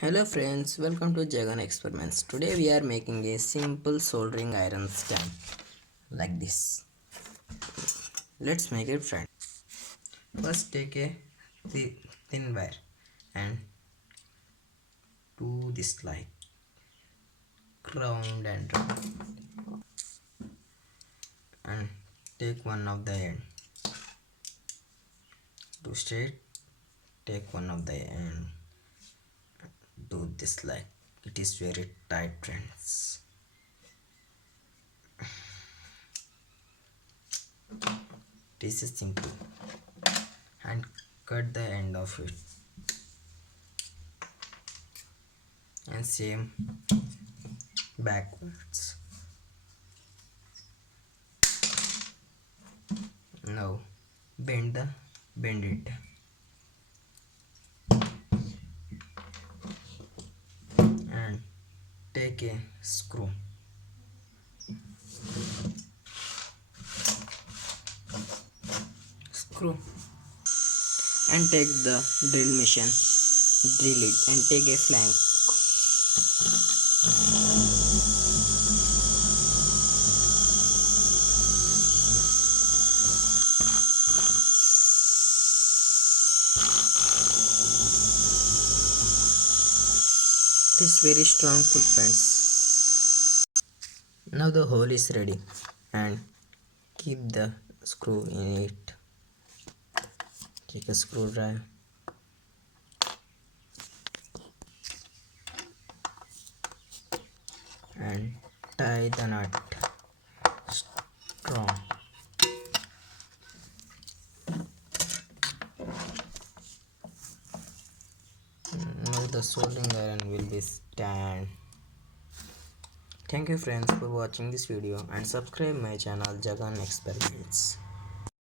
Hello friends, welcome to Jagan Experiments. Today we are making a simple soldering iron stand like this. Let's make it friend. First take a thin wire and do this like round and round, and take one of the end. Do straight, take one of the end, do this like it is very tight friends. This is simple, and cut the end of it, and same backwards. Now bend it and take a screw and take the drill machine, drill it and take a flank. It is very strong full friends. Now the hole is ready and keep the screw in it. Take a screwdriver and tie the nut strong. Now the soldering iron will be stand. Thank you friends for watching this video and subscribe my channel Jagan Experiments.